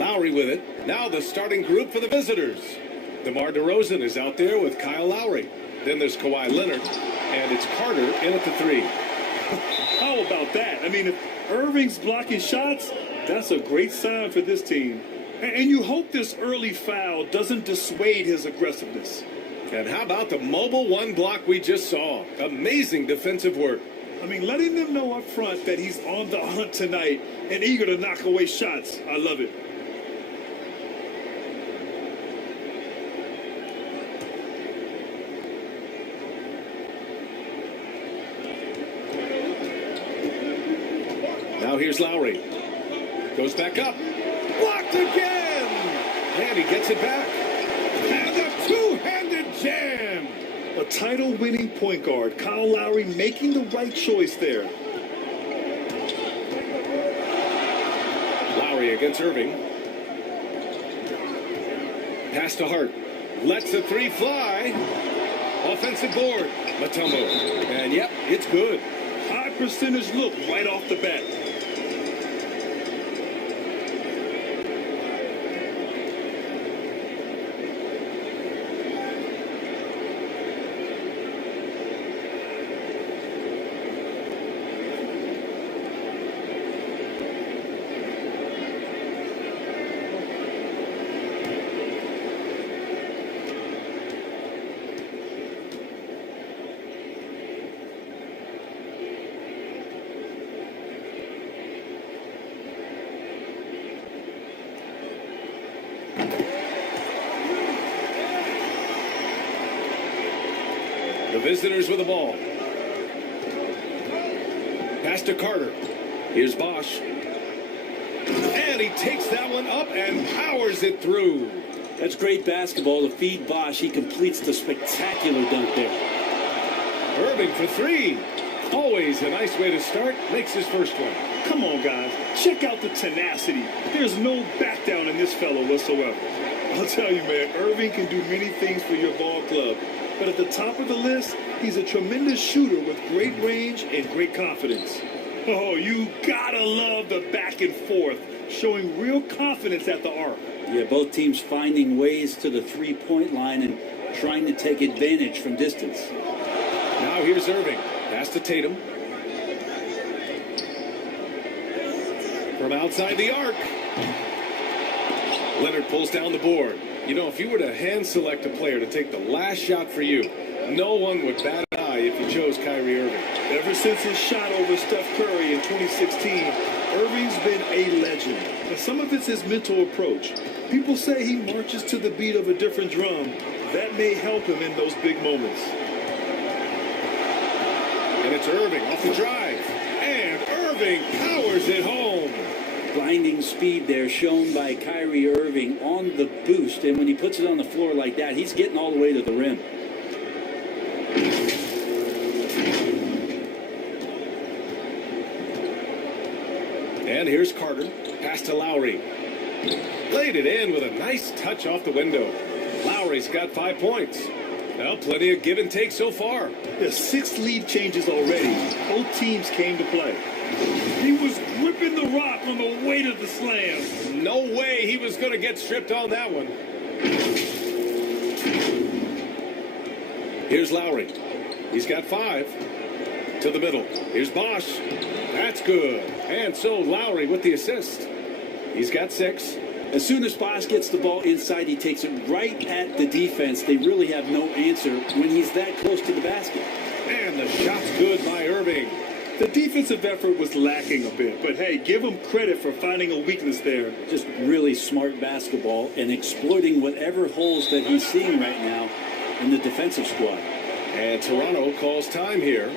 Lowry with it. Now the starting group for the visitors. DeMar DeRozan is out there with Kyle Lowry. Then there's Kawhi Leonard, and it's Carter in at the 3. How about that? I mean, if Irving's blocking shots, that's a great sign for this team. And you hope this early foul doesn't dissuade his aggressiveness. And how about the mobile one block we just saw? Amazing defensive work. I mean, letting them know up front that he's on the hunt tonight and eager to knock away shots. I love it. Now here's Lowry. Goes back up. Blocked again! And he gets it back. And a two-handed jam! A title-winning point guard, Kyle Lowry making the right choice there. Lowry against Irving. Pass to Hart. Lets the 3 fly. Offensive board. Matumbo. And yep, it's good. High percentage look right off the bat. The visitors with the ball. Pass to Carter. Here's Bosch. And he takes that one up and powers it through. That's great basketball to feed Bosch. He completes the spectacular dunk there. Irving for 3. Always a nice way to start. Makes his first one. Come on, guys. Check out the tenacity. There's no back down in this fellow whatsoever. I'll tell you, man, Irving can do many things for your ball club. But at the top of the list, he's a tremendous shooter with great range and great confidence. Oh, you gotta love the back and forth, showing real confidence at the arc. Yeah, both teams finding ways to the three-point line and trying to take advantage from distance. Now here's Irving. Pass to Tatum. From outside the arc. Leonard pulls down the board. You know, if you were to hand select a player to take the last shot for you, no one would bat an eye if you chose Kyrie Irving. Ever since his shot over Steph Curry in 2016, Irving's been a legend. And some of it's his mental approach. People say he marches to the beat of a different drum. That may help him in those big moments. And it's Irving off the drive. And Irving powers it home. Blinding speed there shown by Kyrie Irving on the boost. And when he puts it on the floor like that, he's getting all the way to the rim. And here's Carter. Pass to Lowry. Laid it in with a nice touch off the window. Lowry's got 5 points. Well, plenty of give and take so far. There's 6 lead changes already. Both teams came to play. He was gripping the rock on the weight of the slam. No way he was going to get stripped on that one. Here's Lowry. He's got 5. To the middle. Here's Bosch. That's good. And so Lowry with the assist. He's got 6. As soon as Bosch gets the ball inside, he takes it right at the defense. They really have no answer when he's that close to the basket. And the shot's good by Irving. The defensive effort was lacking a bit, but hey, give him credit for finding a weakness there. Just really smart basketball and exploiting whatever holes that he's seeing right now in the defensive squad. And Toronto calls time here.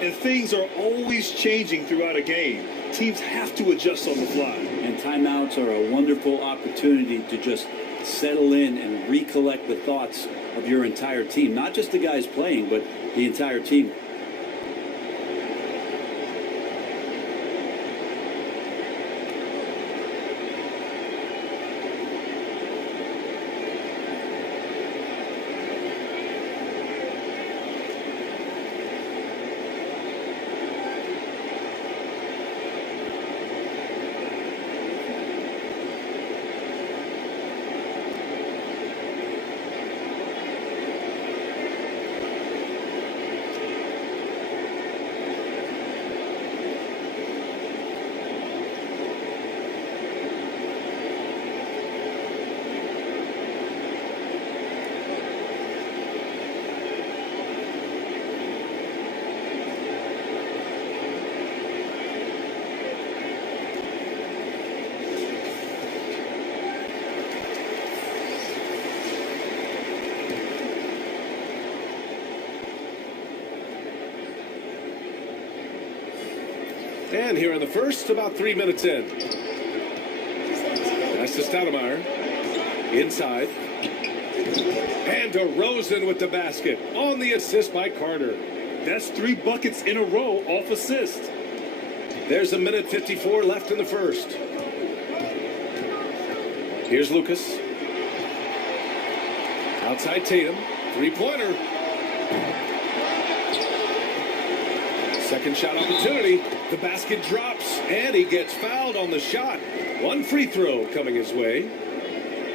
And things are always changing throughout a game. Teams have to adjust on the fly. And timeouts are a wonderful opportunity to just settle in and recollect the thoughts of your entire team. Not just the guys playing, but the entire team. And here in the first, about 3 minutes in. That's to Stoudemire. Inside. And DeRozan with the basket. On the assist by Carter. That's 3 buckets in a row off assist. There's a minute 54 left in the first. Here's Lucas. Outside Tatum. Three-pointer. Second shot opportunity. The basket drops, and he gets fouled on the shot. One free throw coming his way.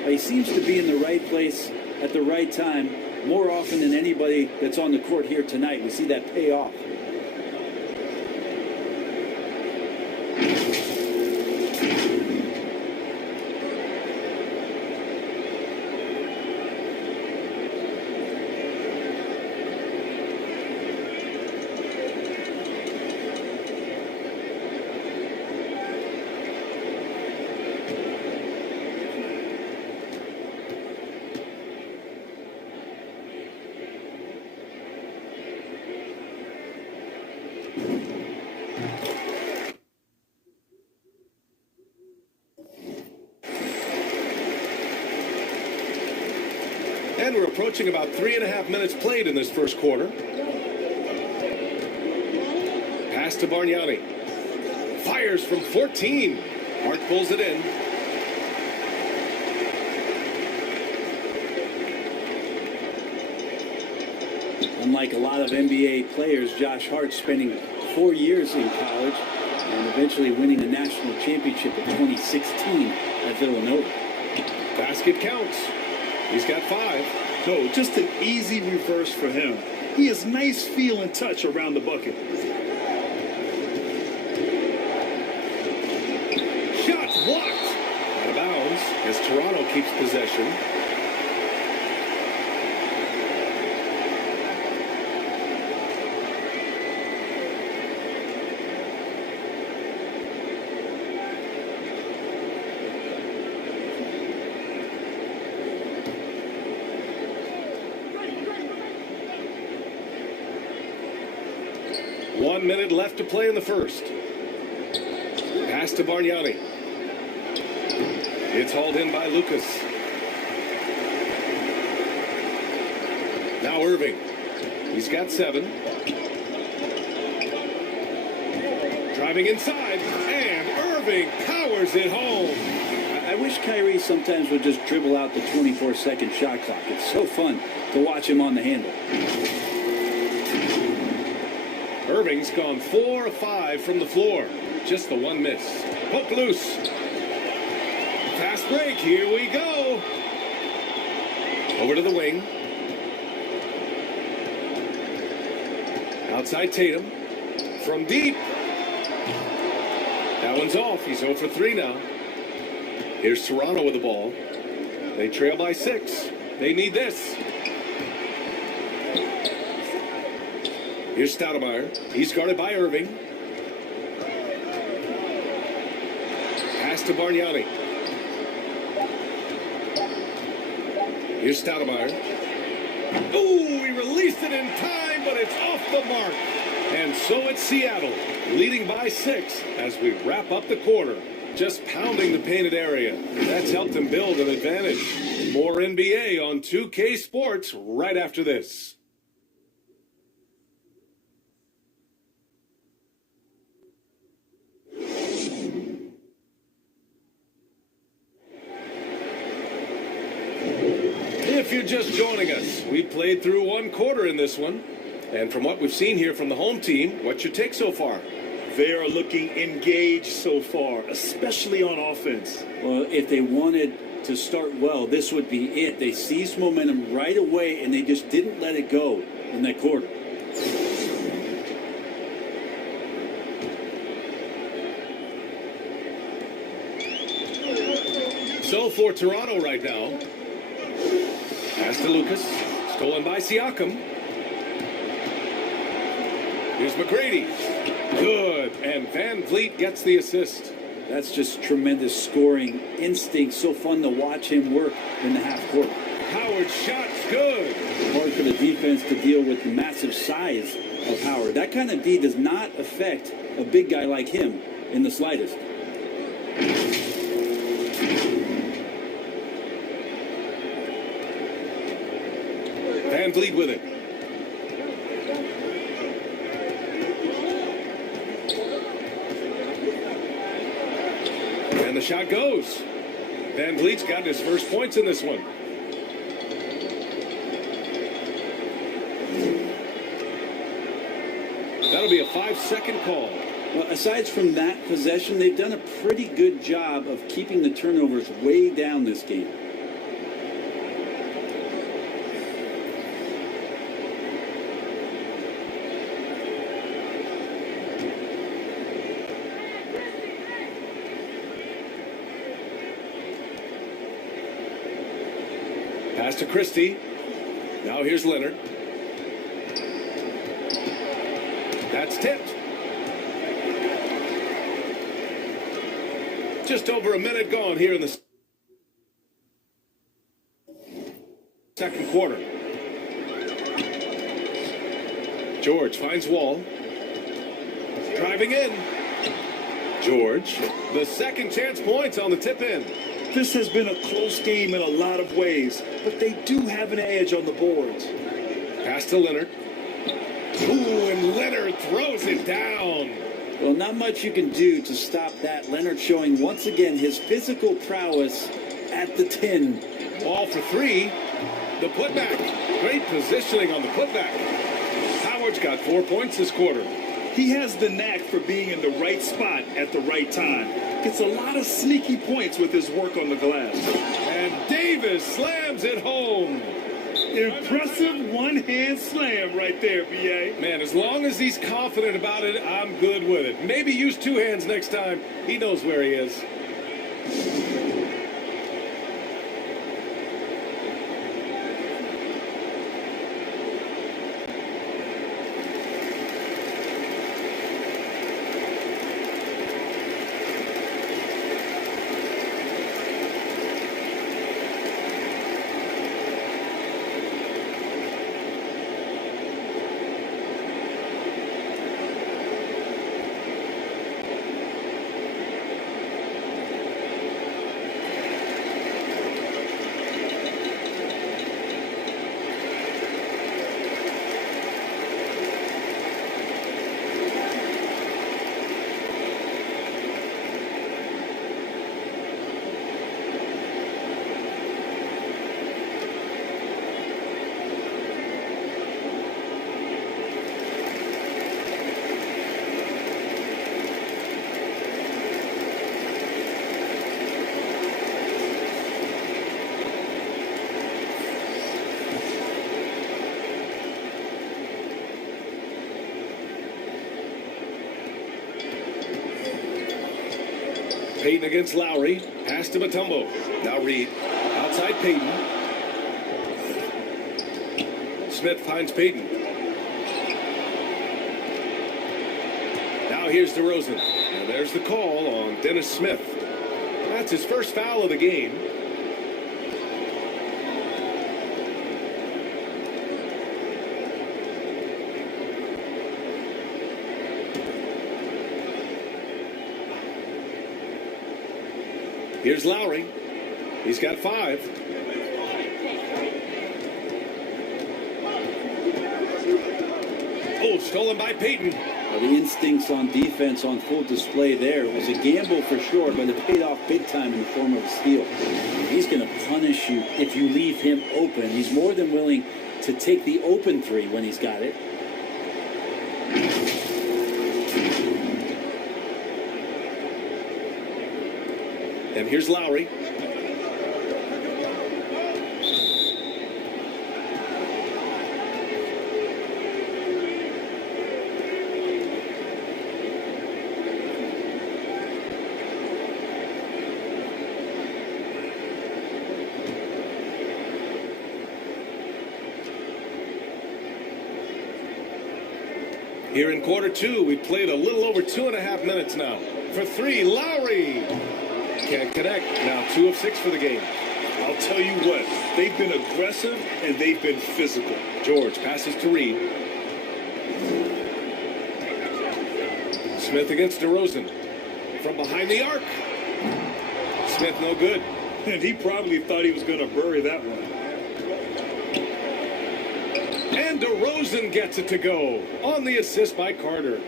He seems to be in the right place at the right time more often than anybody that's on the court here tonight. We see that pay off. And we're approaching about 3.5 minutes played in this first quarter. Pass to Bargnani. Fires from 14. Hart pulls it in. Unlike a lot of NBA players, Josh Hart spending 4 years in college and eventually winning a national championship in 2016 at Villanova. Basket counts. He's got 5. No, just an easy reverse for him. He has nice feel and touch around the bucket. Shots blocked. Out of bounds as Toronto keeps possession. One minute left to play in the first. Pass to Bargnani. It's hauled in by Lucas. Now Irving. He's got 7. Driving inside, and Irving powers it home. I wish Kyrie sometimes would just dribble out the 24-second shot clock. It's so fun to watch him on the handle. Irving's gone 4 of 5 from the floor. Just the one miss. Hook loose. Fast break. Here we go. Over to the wing. Outside Tatum. From deep. That one's off. He's 0 for 3 now. Here's Toronto with the ball. They trail by 6. They need this. Here's Stoudemire. He's guarded by Irving. Pass to Bargnani. Here's Stoudemire. Ooh, he released it in time, but it's off the mark. And so it's Seattle, leading by 6 as we wrap up the quarter. Just pounding the painted area. That's helped them build an advantage. More NBA on 2K Sports right after this. If you're just joining us, we played through one quarter in this one. And from what we've seen here from the home team, what's your take so far? They are looking engaged so far, especially on offense. Well, if they wanted to start well, this would be it. They seized momentum right away, and they just didn't let it go in that quarter. So for Toronto right now, pass to Lucas, stolen by Siakam. Here's McGrady. Good, and Van Vliet gets the assist. That's just tremendous scoring instinct. So fun to watch him work in the half court. Howard's shot's good. Hard for the defense to deal with the massive size of Howard. That kind of D does not affect a big guy like him in the slightest. Van Vliet with it. And the shot goes. Van Vliet's got his first points in this one. That'll be a 5-second call. Well, aside from that possession, they've done a pretty good job of keeping the turnovers way down this game. Pass to Christie. Now here's Leonard. That's tipped. Just over a minute gone here in the second quarter. George finds Wall. Driving in. George. The second chance points on the tip in. This has been a close game in a lot of ways, but they do have an edge on the boards. Pass to Leonard. Ooh, and Leonard throws it down. Well, not much you can do to stop that. Leonard showing once again his physical prowess at the 10. Ball for three. The putback. Great positioning on the putback. Howard's got 4 points this quarter. He has the knack for being in the right spot at the right time. Gets a lot of sneaky points with his work on the glass. And Davis slams it home. Impressive one-hand slam right there, B.A. Man, as long as he's confident about it, I'm good with it. Maybe use two hands next time. He knows where he is. Payton against Lowry. Pass to Mutombo. Now Reed. Outside Payton. Smith finds Payton. Now here's DeRozan. And there's the call on Dennis Smith. That's his first foul of the game. Here's Lowry. He's got 5. Oh, stolen by Payton. Well, the instincts on defense on full display there. It was a gamble for sure, but it paid off big time in the form of a steal. He's going to punish you if you leave him open. He's more than willing to take the open three when he's got it. And here's Lowry. Here in quarter two, we played a little over 2.5 minutes now. For 3, Lowry. Can't connect. Now 2 of 6 for the game. I'll tell you what, they've been aggressive and they've been physical. George passes to Reed. Smith against DeRozan. From behind the arc. Smith no good. And he probably thought he was going to bury that one. And DeRozan gets it to go on the assist by Carter.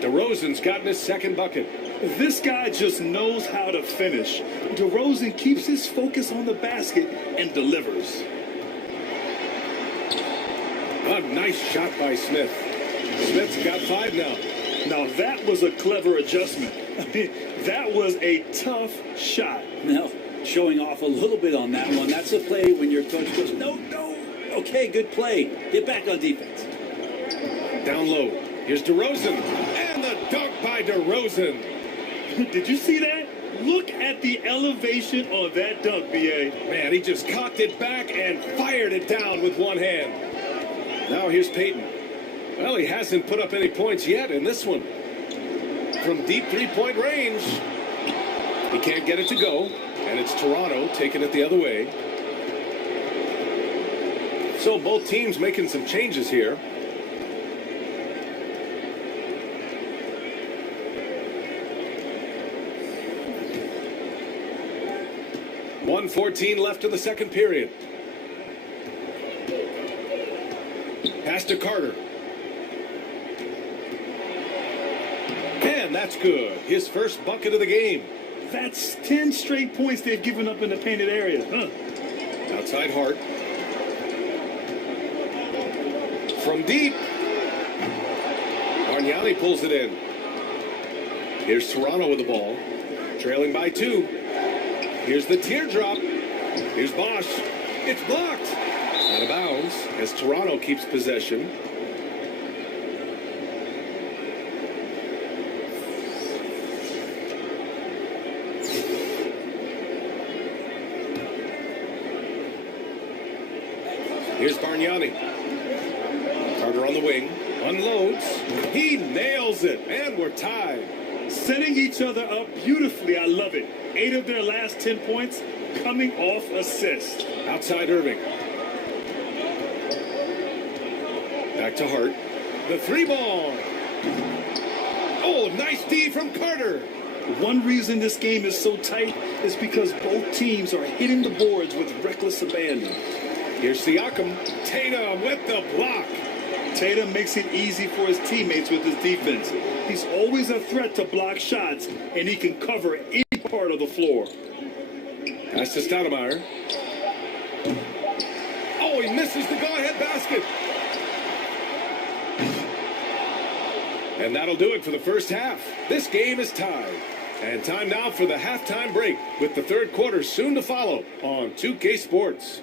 DeRozan's gotten his second bucket. This guy just knows how to finish. DeRozan keeps his focus on the basket and delivers. A nice shot by Smith. Smith's got 5 now. Now that was a clever adjustment. I mean, that was a tough shot. Now, showing off a little bit on that one. That's a play when your coach goes, no. Okay, good play. Get back on defense. Down low. Here's DeRozan. And the dunk by DeRozan. Did you see that? Look at the elevation on that dunk, B.A. Man, he just cocked it back and fired it down with one hand. Now here's Payton. Well, he hasn't put up any points yet in this one. From deep three-point range. He can't get it to go. And it's Toronto taking it the other way. So both teams making some changes here. .114 left in the second period. Pass to Carter. And that's good. His first bucket of the game. That's 10 straight points they've given up in the painted area. Outside Hart. From deep. Bargnani pulls it in. Here's Toronto with the ball. Trailing by 2. Here's the teardrop. Here's Bosch. It's blocked. Out of bounds as Toronto keeps possession. Here's Bargnani. Carter on the wing. Unloads. He nails it. And we're tied. Setting each other up beautifully. I love it. 8 of their last 10 points coming off assists. Outside Irving. Back to Hart. The 3-ball. Oh, nice D from Carter. One reason this game is so tight is because both teams are hitting the boards with reckless abandon. Here's Siakam. Tatum with the block. Tatum makes it easy for his teammates with his defense. He's always a threat to block shots, and he can cover any part of the floor. Pass to Stoudemire. Oh, he misses the go-ahead basket. And that'll do it for the first half. This game is tied. And time now for the halftime break, with the third quarter soon to follow on 2K Sports.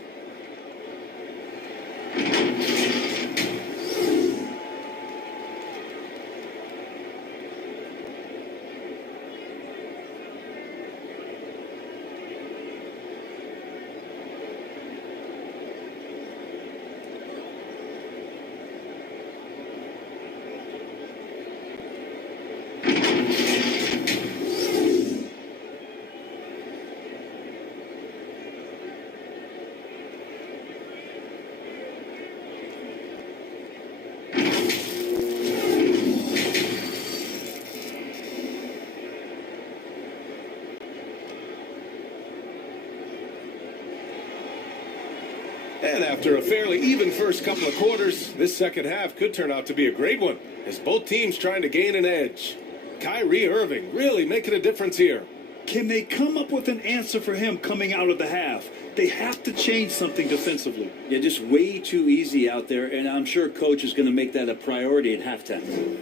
And after a fairly even first couple of quarters, this second half could turn out to be a great one, as both teams trying to gain an edge. Kyrie Irving really making a difference here. Can they come up with an answer for him coming out of the half? They have to change something defensively. Yeah, just way too easy out there, and I'm sure coach is going to make that a priority at halftime.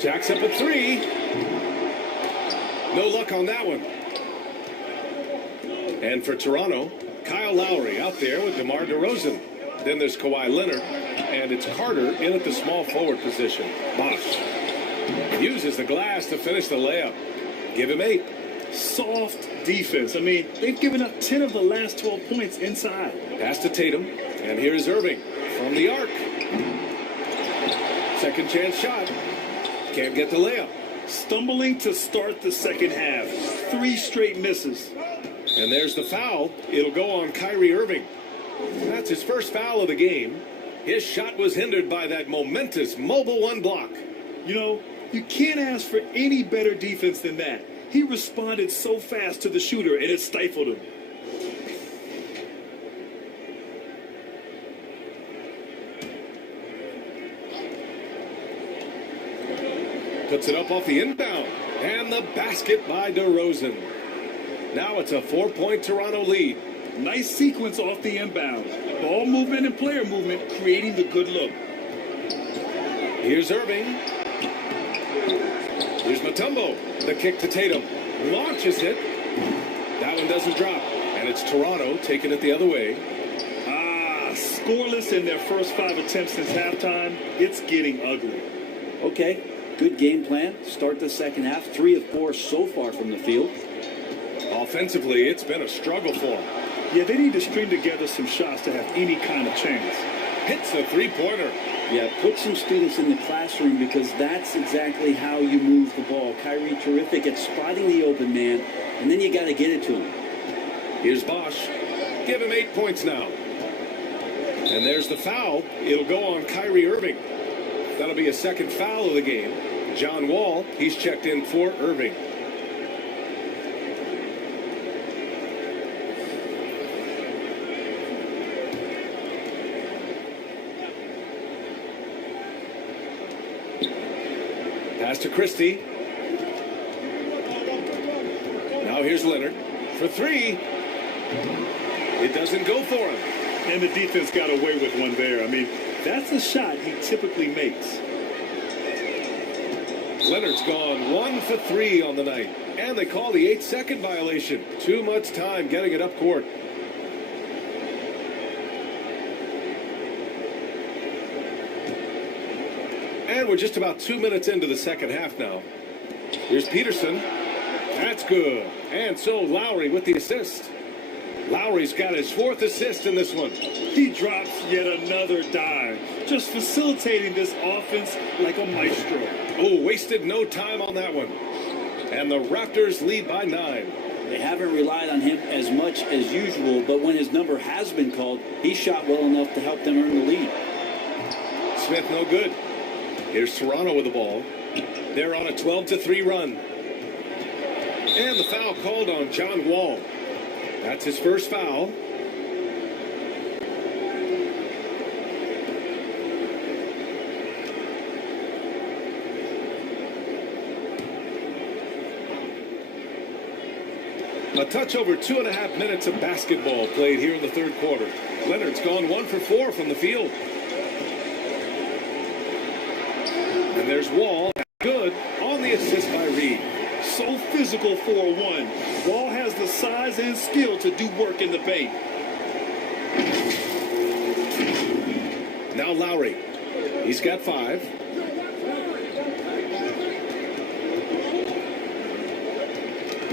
Jacks up at 3. No luck on that one. And for Toronto, Kyle Lowry out there with DeMar DeRozan. Then there's Kawhi Leonard, and it's Carter in at the small forward position. Bosch uses the glass to finish the layup. Give him 8. Soft defense. I mean, they've given up 10 of the last 12 points inside. Pass to Tatum, and here's Irving from the arc. Second chance shot. Can't get the layup. Stumbling to start the second half. 3 straight misses. And there's the foul. It'll go on Kyrie Irving. That's his first foul of the game. His shot was hindered by that momentous mobile one block. You know, you can't ask for any better defense than that. He responded so fast to the shooter, and it stifled him. Puts it up off the inbound. And the basket by DeRozan. Now it's a 4-point Toronto lead. Nice sequence off the inbound. Ball movement and player movement creating the good look. Here's Irving. Here's Mutombo. The kick to Tatum. Launches it. That one doesn't drop. And it's Toronto taking it the other way. Scoreless in their first 5 attempts since halftime. It's getting ugly. Okay, good game plan. Start the second half. 3 of 4 so far from the field. Offensively, it's been a struggle for them. Yeah, they need to string together some shots to have any kind of chance. Hits the three-pointer. Yeah, put some students in the classroom because that's exactly how you move the ball. Kyrie terrific at spotting the open man, and then you got to get it to him. Here's Bosch. Give him 8 points now. And there's the foul. It'll go on Kyrie Irving. That'll be a second foul of the game. John Wall, he's checked in for Irving. Pass to Christie. Now here's Leonard for 3. It doesn't go for him. And the defense got away with one there. I mean, that's a shot he typically makes. Leonard's gone 1 for 3 on the night. And they call the 8-second violation. Too much time getting it up court. And we're just about 2 minutes into the second half now. Here's Peterson. That's good. And so Lowry with the assist. Lowry's got his 4th assist in this one. He drops yet another dime, just facilitating this offense like a maestro. Oh, wasted no time on that one. And the Raptors lead by 9. They haven't relied on him as much as usual, but when his number has been called, he shot well enough to help them earn the lead. Smith no good. Here's Toronto with the ball. They're on a 12-3 run. And the foul called on John Wall. That's his first foul. A touch over 2.5 minutes of basketball played here in the third quarter. Leonard's gone 1 for 4 from the field. And there's Wall. Good on the assist by Reed. So physical for a 1. Wall has the size and skill to do work in the paint. Now Lowry. He's got 5.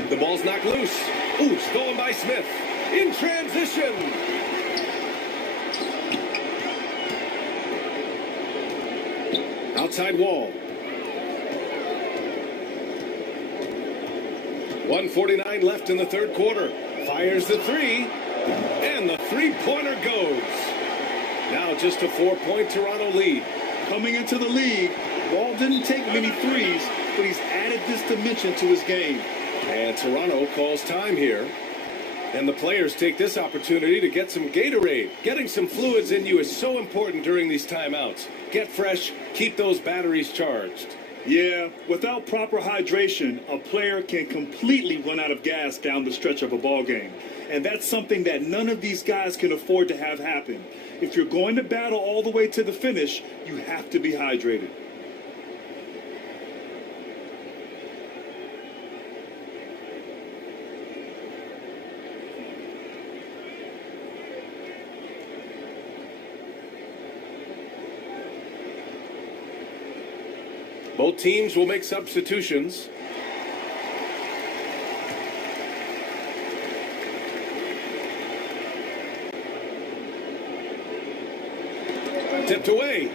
The ball's knocked loose. Ooh, stolen by Smith. In transition. Outside Wall. 1:49 left in the third quarter. Fires the 3. And the three-pointer goes. Now just a 4-point Toronto lead. Coming into the league, Wall didn't take many threes, but he's added this dimension to his game. And Toronto calls time here. And the players take this opportunity to get some Gatorade. Getting some fluids in you is so important during these timeouts. Get fresh, keep those batteries charged. Yeah, without proper hydration, a player can completely run out of gas down the stretch of a ball game. And that's something that none of these guys can afford to have happen. If you're going to battle all the way to the finish, you have to be hydrated. Both teams will make substitutions. Tipped away.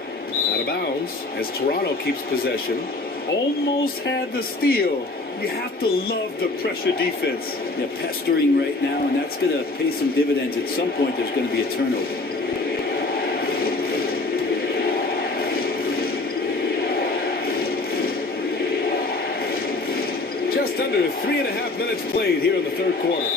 Out of bounds as Toronto keeps possession. Almost had the steal. You have to love the pressure defense. They're pestering right now, and that's going to pay some dividends. At some point, there's going to be a turnover. Just under 3.5 minutes played here in the third quarter.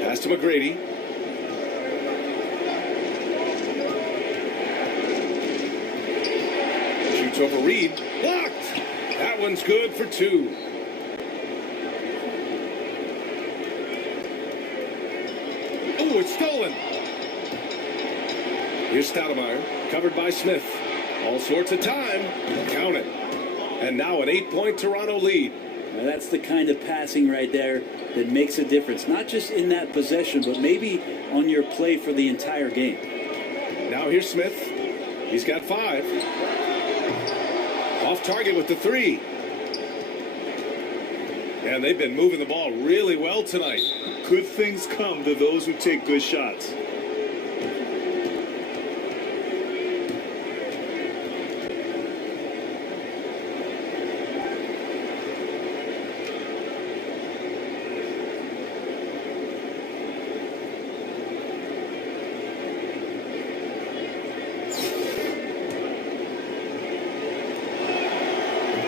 Pass to McGrady. Shoots over Reed. Blocked. That one's good for 2. Oh, it's stolen. Here's Stoudemire, covered by Smith. All sorts of time. Count it. And now an 8-point Toronto lead. Now that's the kind of passing right there that makes a difference, not just in that possession, but maybe on your play for the entire game. Now here's Smith. He's got 5. Off target with the 3. And they've been moving the ball really well tonight. Good things come to those who take good shots.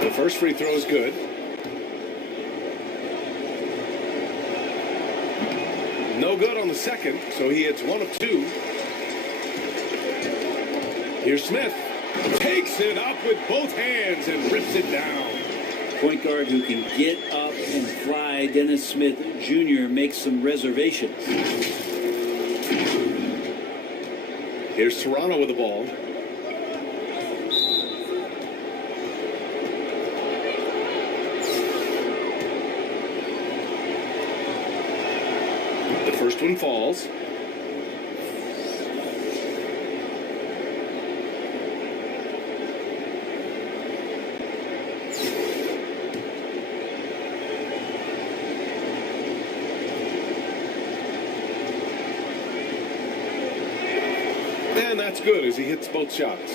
The first free throw is good. No good on the second, so he hits 1 of 2. Here's Smith. Takes it up with both hands and rips it down. Point guard who can get up and fly. Dennis Smith Jr. makes some reservations. Here's Toronto with the ball. The first one falls. And that's good as he hits both shots.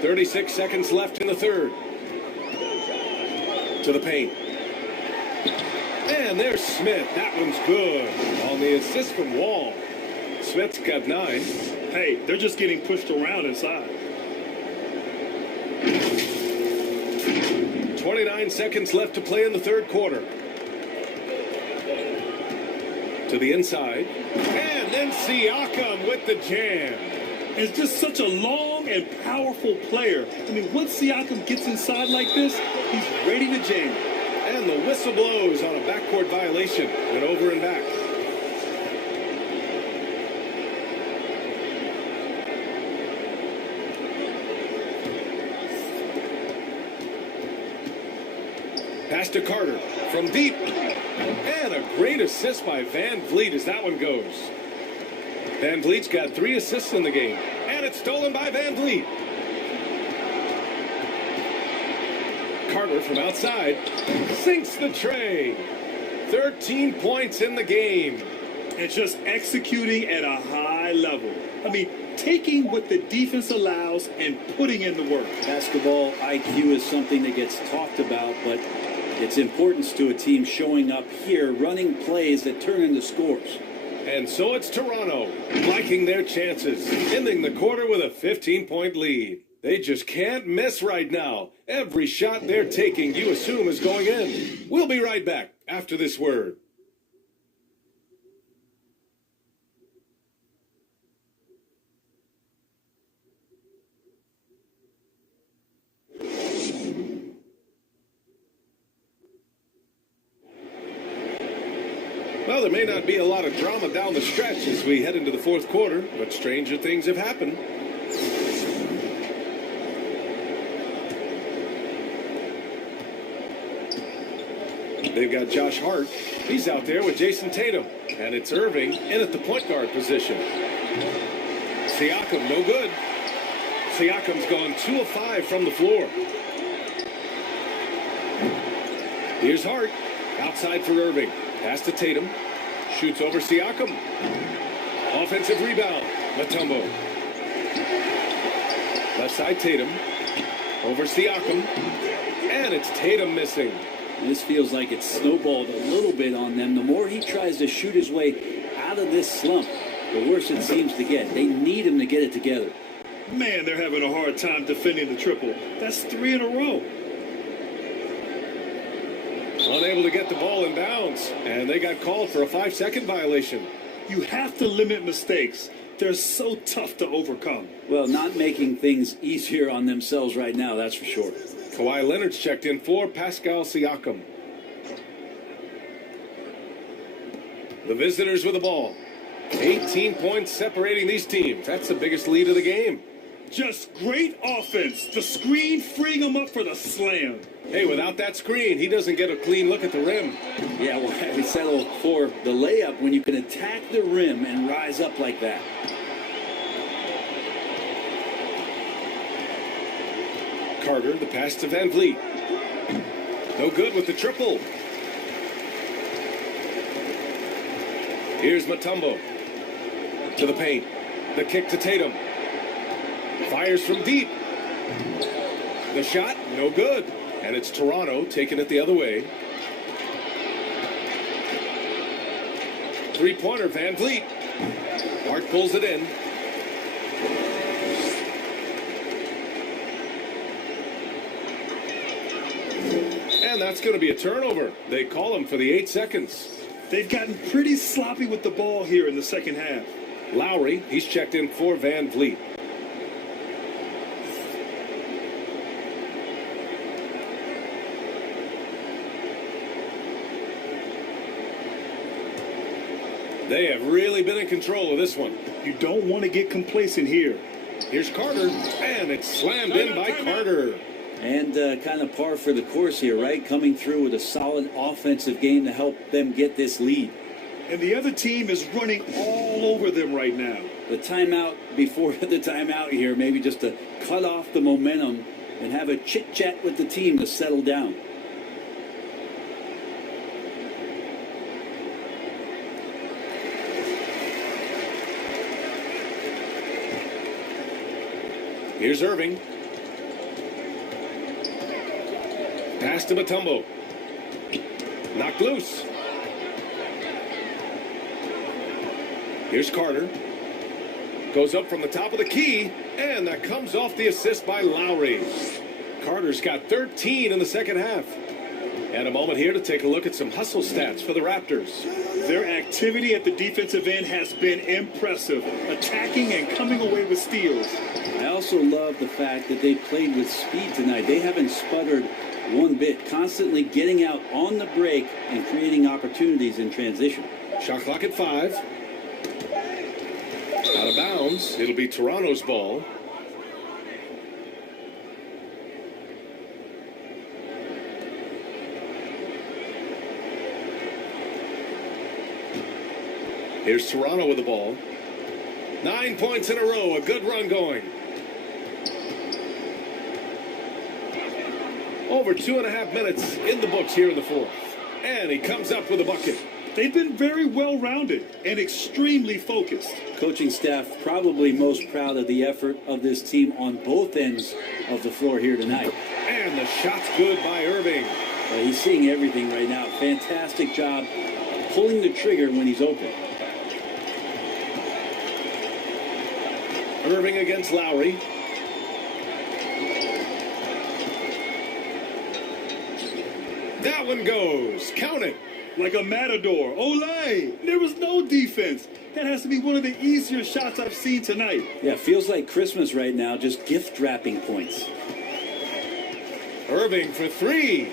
36 seconds left in the third. To the paint. And there's Smith. That one's good. On the assist from Wall. Smith's got 9. Hey, they're just getting pushed around inside. 29 seconds left to play in the third quarter. To the inside. And then Siakam with the jam. It's just such a long and powerful player. I mean, once Siakam gets inside like this, he's ready to jam. And the whistle blows on a backcourt violation. And over and back. Pass to Carter from deep. And a great assist by Van Vliet as that one goes. Van Vliet's got 3 assists in the game. And it's stolen by Van Vliet. Carter from outside sinks the tray. 13 points in the game. And just executing at a high level. I mean, taking what the defense allows and putting in the work. Basketball IQ is something that gets talked about, but its importance to a team showing up here, running plays that turn into scores. And so it's Toronto liking their chances, ending the quarter with a 15-point lead. They just can't miss right now. Every shot they're taking, you assume, is going in. We'll be right back after this word. Well, there may not be a lot of drama down the stretch as we head into the fourth quarter, but stranger things have happened. They've got Josh Hart. He's out there with Jason Tatum. And it's Irving in at the point guard position. Siakam, no good. Siakam's gone 2 of 5 from the floor. Here's Hart. Outside for Irving. Pass to Tatum. Shoots over Siakam. Offensive rebound. Mutombo. Left side Tatum. Over Siakam. And it's Tatum missing. This feels like it's snowballed a little bit on them. The more he tries to shoot his way out of this slump, the worse it seems to get. They need him to get it together. Man, they're having a hard time defending the triple. That's 3 in a row. Unable to get the ball in bounds, and they got called for a 5-second violation. You have to limit mistakes. They're so tough to overcome. Well, not making things easier on themselves right now, that's for sure. Kawhi Leonard's checked in for Pascal Siakam. The visitors with the ball. 18 points separating these teams. That's the biggest lead of the game. Just great offense. The screen freeing him up for the slam. Hey, without that screen, he doesn't get a clean look at the rim. Yeah, well, we settle for the layup when you can attack the rim and rise up like that. Carter, the pass to Van Vliet. No good with the triple. Here's Mutombo. To the paint. The kick to Tatum. Fires from deep. The shot, no good. And it's Toronto taking it the other way. Three-pointer, Van Vliet. Hart pulls it in. And that's going to be a turnover. They call him for the 8 seconds. They've gotten pretty sloppy with the ball here in the second half. Lowry, he's checked in for Van Vliet. They have really been in control of this one. You don't want to get complacent here. Here's Carter, and it's slammed in by Carter. And kind of par for the course here, right? Coming through with a solid offensive game to help them get this lead. And the other team is running all over them right now. The timeout before the timeout here, maybe just to cut off the momentum and have a chit-chat with the team to settle down. Here's Irving. Pass to Mutombo. Knocked loose. Here's Carter. Goes up from the top of the key, and that comes off the assist by Lowry. Carter's got 13 in the second half. And a moment here to take a look at some hustle stats for the Raptors. Their activity at the defensive end has been impressive, attacking and coming away with steals. I also love the fact that they played with speed tonight. They haven't sputtered one bit, constantly getting out on the break and creating opportunities in transition. Shot clock at 5. Out of bounds. It'll be Toronto's ball. Here's Toronto with the ball. 9 points in a row. A good run going. Over 2.5 minutes in the books here in the fourth. And he comes up with a bucket. They've been very well-rounded and extremely focused. Coaching staff probably most proud of the effort of this team on both ends of the floor here tonight. And the shot's good by Irving. He's seeing everything right now. Fantastic job pulling the trigger when he's open. Irving against Lowry. That one goes. Count it. Like a matador. Olay! There was no defense. That has to be one of the easier shots I've seen tonight. Yeah, feels like Christmas right now, just gift wrapping points. Irving for 3.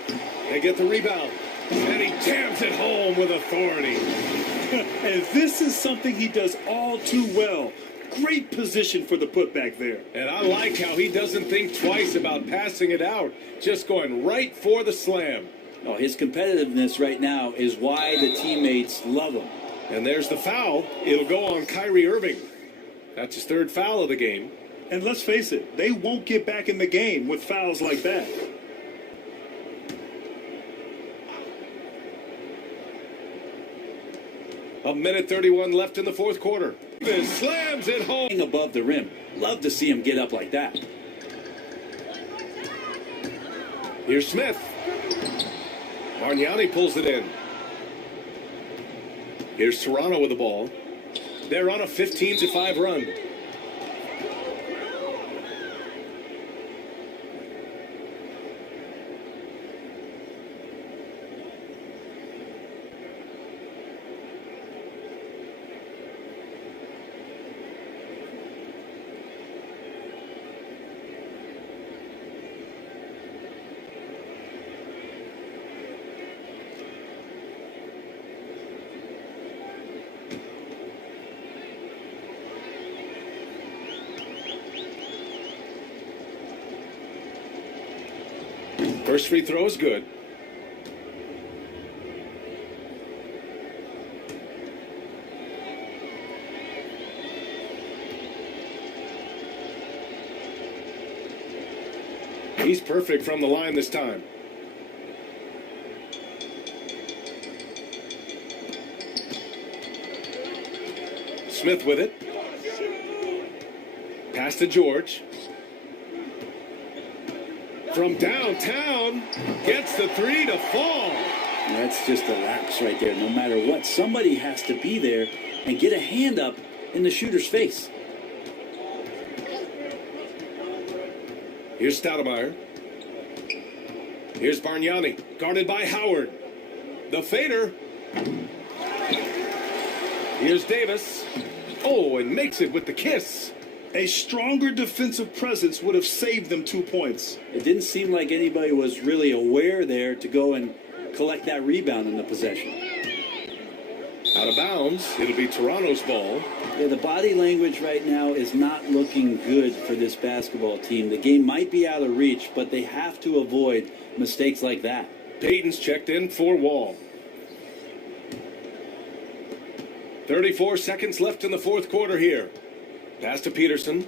They get the rebound. And he jams it home with authority. And this is something he does all too well. Great position for the putback there. And I like how he doesn't think twice about passing it out. Just going right for the slam. Oh, his competitiveness right now is why the teammates love him. And there's the foul. It'll go on Kyrie Irving. That's his third foul of the game. And let's face it, they won't get back in the game with fouls like that. A minute 31 left in the fourth quarter. This slams it home. Above the rim. Love to see him get up like that. Here's Smith. Bargnani pulls it in. Here's Toronto with the ball. They're on a 15-5 run. First free throw is good. He's perfect from the line this time. Smith with it. Pass to George. From downtown, gets the three to fall. That's just a lapse right there. No matter what, somebody has to be there and get a hand up in the shooter's face. Here's Stoudemire. Here's Bargnani, guarded by Howard. The fader. Here's Davis. Oh, and makes it with the kiss. A stronger defensive presence would have saved them 2 points. It didn't seem like anybody was really aware there to go and collect that rebound in the possession. Out of bounds. It'll be Toronto's ball. Yeah, the body language right now is not looking good for this basketball team. The game might be out of reach, but they have to avoid mistakes like that. Payton's checked in for Wall. 34 seconds left in the fourth quarter here. Pass to Peterson.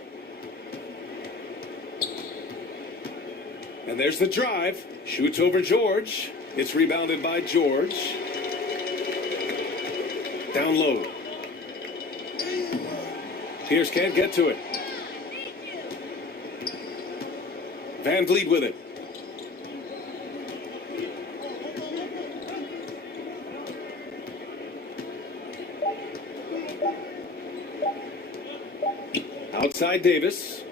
And there's the drive. Shoots over George. It's rebounded by George. Down low. Pierce can't get to it. Van Vliet with it. Outside Davis.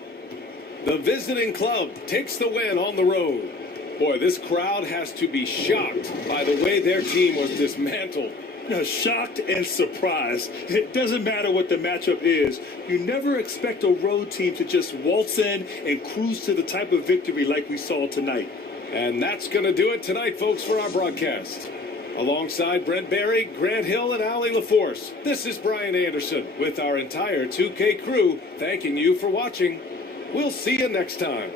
The visiting club takes the win on the road. Boy, this crowd has to be shocked by the way their team was dismantled. Shocked and surprised. It doesn't matter what the matchup is. You never expect a road team to just waltz in and cruise to the type of victory like we saw tonight. And that's going to do it tonight, folks, for our broadcast. Alongside Brent Barry, Grant Hill, and Allie LaForce, this is Brian Anderson with our entire 2K crew thanking you for watching. We'll see you next time.